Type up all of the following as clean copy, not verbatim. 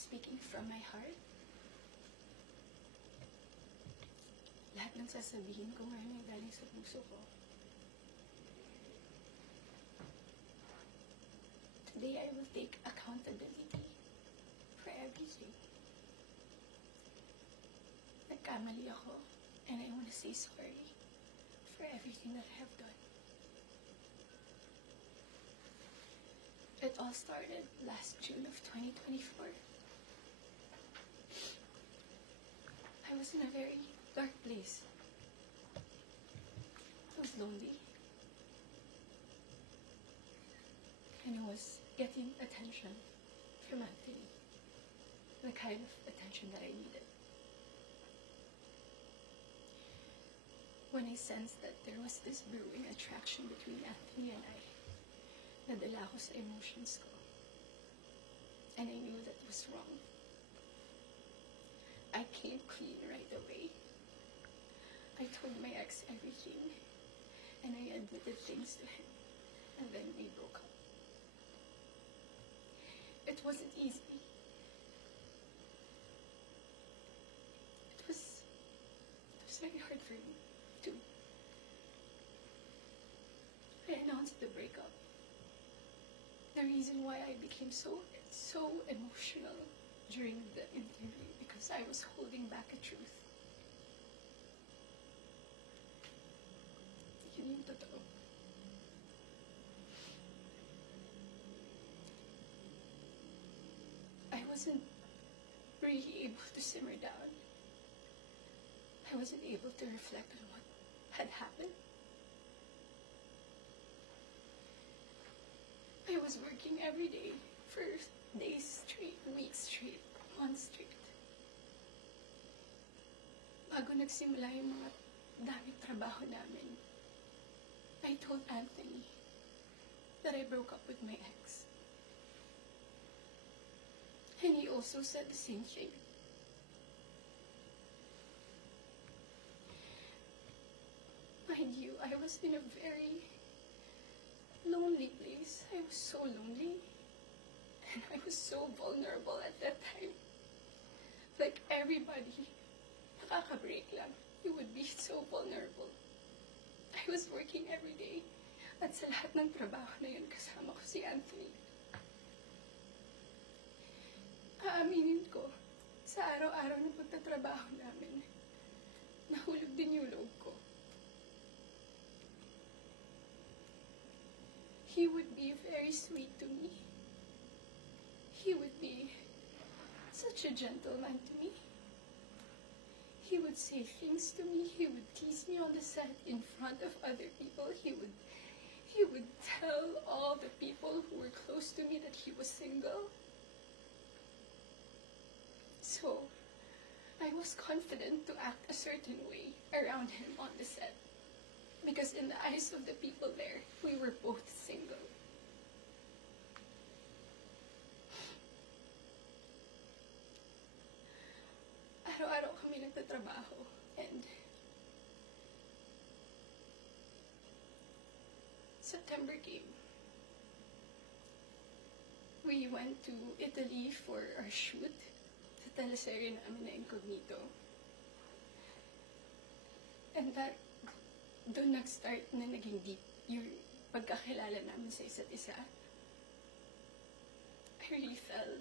speaking from my heart. Lahat ng sasabihin ko ngayon ay galing sa puso ko. Today I will take accountability for everything. Nagkamali ako, and I want to say sorry for everything that I have done. It all started last June of 2024. I was in a very dark place. I was lonely. And I was getting attention from Anthony. The kind of attention that I needed. When I sensed that there was this brewing attraction between Anthony and I, nadala ako sa emotions ko. And I knew that was wrong. I came clean right away. I told my ex everything, and I admitted things to him, and then we broke up. It wasn't easy. It was very hard for me, too. I announced the breakup. The reason why I became so emotional during the interview, because I was holding back a truth. Yun yung totoo. I wasn't really able to simmer down. I wasn't able to reflect on what had happened. I was working every day for days straight, weeks straight, months straight. Bago nagsimula yung mga daming trabaho namin, I told Anthony that I broke up with my ex. And he also said the same thing. Mind you, I was in a very lonely place. I was so lonely. And I was so vulnerable at that time. Like everybody, nakaka-break lang. You would be so vulnerable. I was working every day. At sa lahat ng trabaho na yun, kasama ko si Anthony. Aaminin ko, sa araw-araw ng pagtatrabaho namin, nahulog din yung loob ko. He would be very sweet to me. He would be such a gentleman to me. He would say things to me. He would tease me on the set in front of other people. He would tell all the people who were close to me that he was single. So, I was confident to act a certain way around him on the set. Because in the eyes of the people there, we were both single. Araw-araw kami nagtatrabaho, and September came. We went to Italy for our shoot sa teleserye namin na Incognito. And doon nag-start na naging deep yung pagkakilala namin sa isa't isa. I really fell.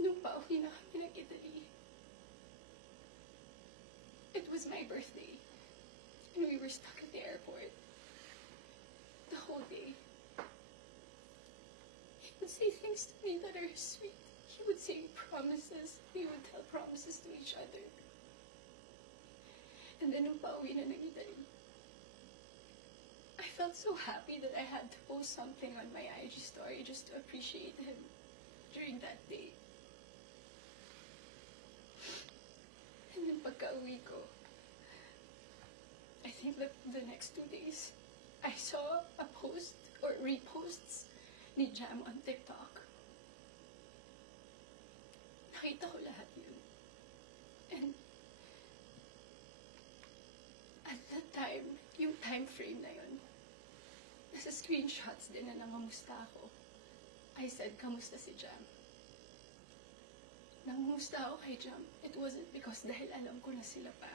Nung pauwi na kami ng Italy, it was my birthday, and we were stuck at the airport the whole day. He would say things to me that are sweet. He would say promises. We would tell promises to each other. And then nung pauwi na ng Italy, I felt so happy that I had to post something on my IG story just to appreciate him during that day. And then pagka-uwi ko, I think that the next 2 days, I saw a post or reposts ni Jam on TikTok. Nakita ko lahat yun. And at that time, yung time frame na yun, nasa screenshots din na nangamusta ako. I said, kamusta si Jam? Nangumusta ako kay Jam. It wasn't because dahil alam ko na sila pa.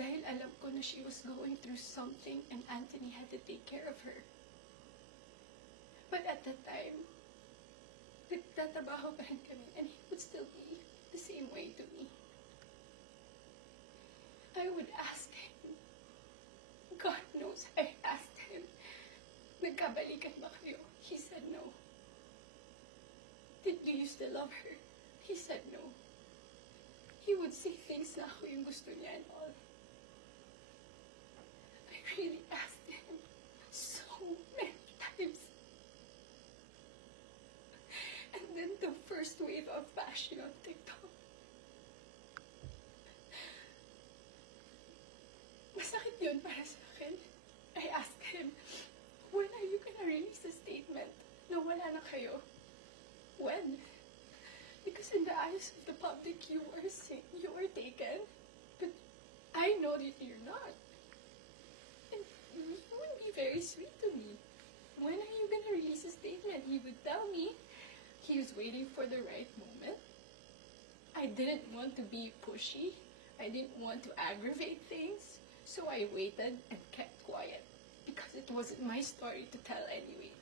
Dahil alam ko na she was going through something and Anthony had to take care of her. But at that time, nagtatrabaho pa rin kami and he would still be the same way to me. I would ask him. God knows I asked him. Nagkabalikan ba kayo? He said no. Do you still love her? He said no. He would say things na ako yung gusto niya and all. I really asked him so many times. And then the first wave of bashing on TikTok. Masakit yun para sa akin. I asked him, when are you gonna release a statement na wala na kayo? When? Because in the eyes of the public, you were taken. But I know that you're not. And you would be very sweet to me. When are you gonna release a statement? He would tell me he was waiting for the right moment. I didn't want to be pushy. I didn't want to aggravate things. So I waited and kept quiet. Because it wasn't my story to tell anyway.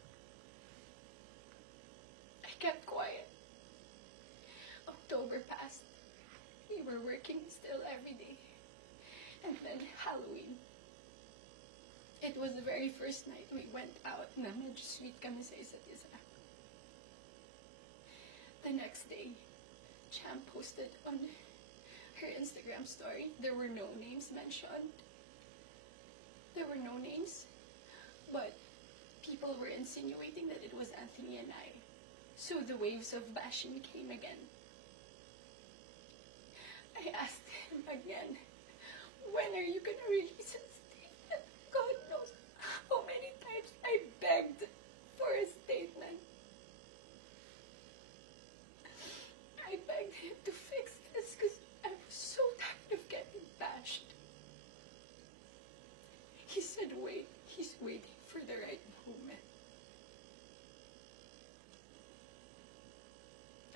I kept quiet. October passed. We were working still every day. And then Halloween. It was the very first night we went out na medyo sweet kami sa isa't isa. The next day, Cham posted on her Instagram story. There were no names mentioned. There were no names, but people were insinuating that it was Anthony and I. So the waves of bashing came again. I asked him again, when are you gonna release a statement? God knows how many times I begged for a statement. I begged him to fix this because I was so tired of getting bashed. He said, wait, he's waiting for the right moment.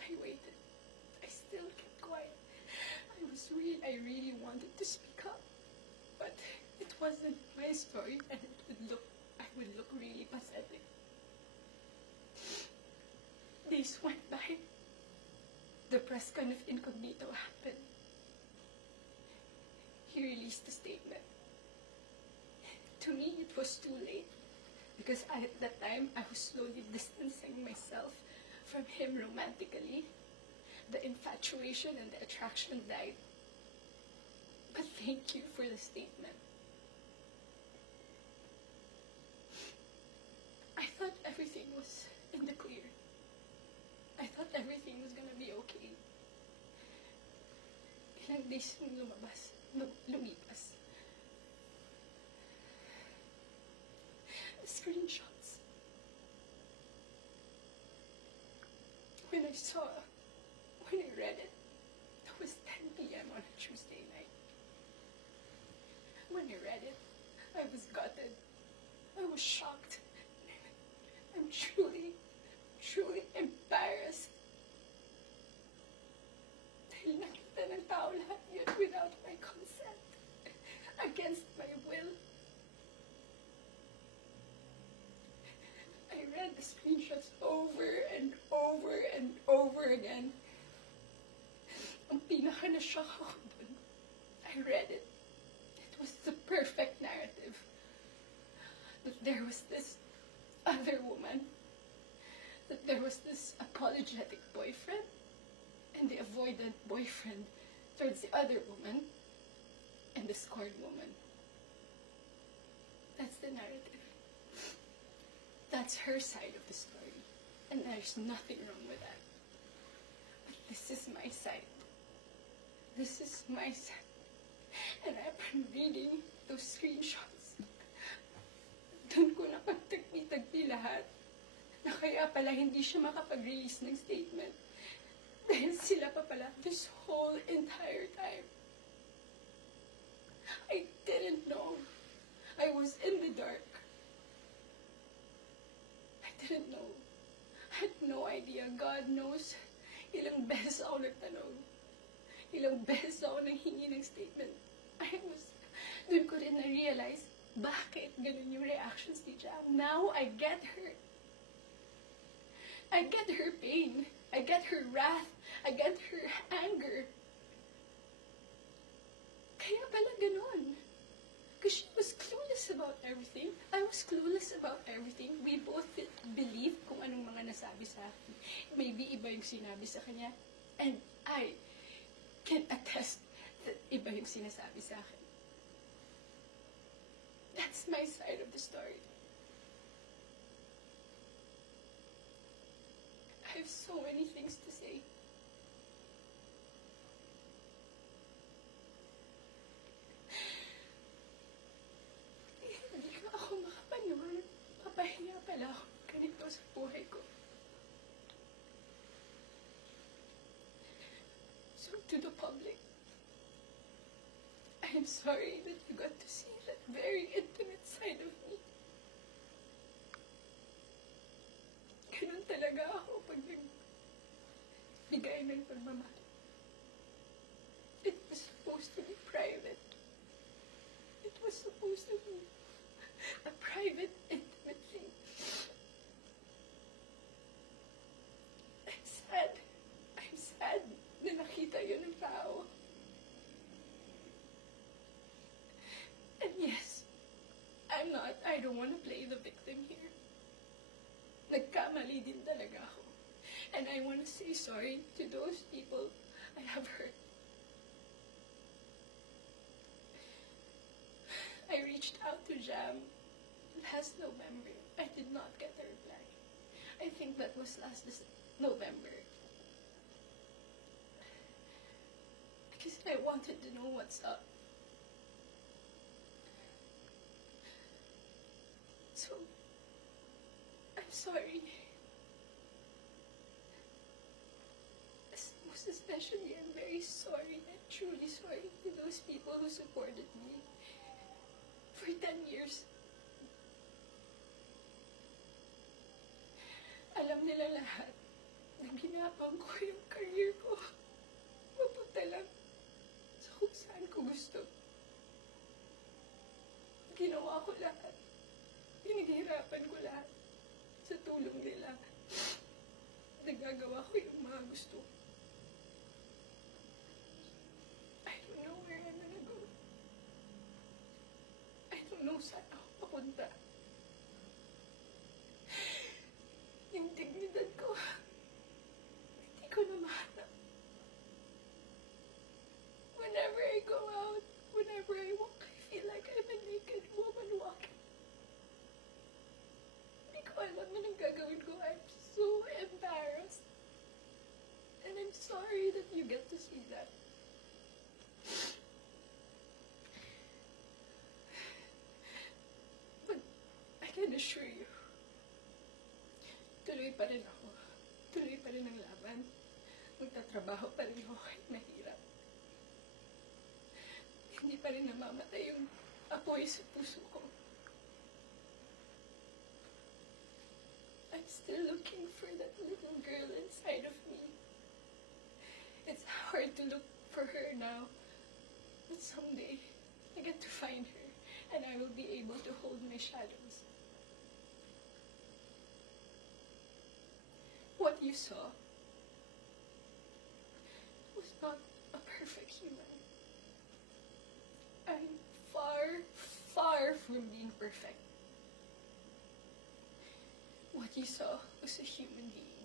I waited. I still kept quiet. I really wanted to speak up, but it wasn't my story and I would look really pathetic. Days went by. The press con of Incognito happened. He released a statement. To me, it was too late because at that time, I was slowly distancing myself from him romantically. The infatuation and the attraction died. But thank you for the statement. I thought everything was in the clear. I thought everything was gonna be okay. Ilang days nung lumipas. Screenshots. When I read it, it was 10 p.m. on a Tuesday night. When I read it, I was gutted. I was shocked. I'm truly, truly embarrassed. Dahil nakita ng tao lahat yun without my consent. Against my will. I read the screenshots over and over and over again. Ang pinaka-na-shock ako dun, I read it. It was the perfect narrative. That there was this other woman. That there was this apologetic boyfriend. And the avoidant boyfriend towards the other woman. And the scorned woman. That's the narrative. That's her side of the story. And there's nothing wrong with that. But this is my side. This is my side. And I've been reading those screenshots. Doon ko napagtagpi-tagpi lahat. Na kaya pala hindi siya makapag-release ng statement. Dahil sila pa pala this whole entire time. I didn't know. I was in the dark. I didn't know had no idea. God knows, ilang beses ako nagtanong. Ilang beses ako nanghingi ng statement. Doon ko rin na-realize, bakit ganun yung reactions ni Jam. Now, I get her. I get her pain. I get her wrath. I get her anger. Kaya pala ganun. Because she was clueless about everything. I was clueless about everything. We both believed kung anong mga nasabi sa akin. Maybe iba yung sinabi sa kanya. And I can attest that iba yung sinasabi sa akin. That's my side of the story. I have so many things to say. Hindi ko ako makapaniwala. Papahinga pala ako ganito sa buhay ko. So to the public, I am sorry that you got to see that very intimate side of me. Ganun talaga ako pag nagbigay ng pagmamahal. It was supposed to be private. It was supposed to be a private, intimate thing. I'm sad na nakita yun ng tao. And yes, I don't want to play the victim here. Nagkamali din talaga ako. And I want to say sorry to those people I have hurt. I reached out to Jam last November. I did not get a reply. I think that was last November. Because I wanted to know what's up. So, I'm sorry. Most especially, I'm very sorry. I'm truly sorry to those people who supported me for 10 years. Alam nila lahat na ginapang ko yung career ko. Mapunta lang sa kung saan ko gusto. Ginawa ko lahat. Pinaghirapan ko lahat sa tulong nila. Nagagawa ko yung mga gusto. I don't know where I'm gonna go. I don't know saan ako papunta. Yung dignidad ko, hindi ko na mahanap. Whenever I go out, whenever I walk, I feel like I'm a naked woman walking. Hindi ko alam anong gagawin ko. I'm so embarrassed. And I'm sorry that you get to see that. But I can assure you, tuloy pa rin ako. Tuloy pa rin ang laban. Magtatrabaho pa rin ako kahit mahirap. Hindi pa rin namamatay yung apoy sa puso ko. I'm still looking for that little girl inside of me. It's hard to look for her now, but someday I get to find her and I will be able to hold my shadows. What you saw was not a perfect human. I'm far, far from being perfect. What you saw was a human being.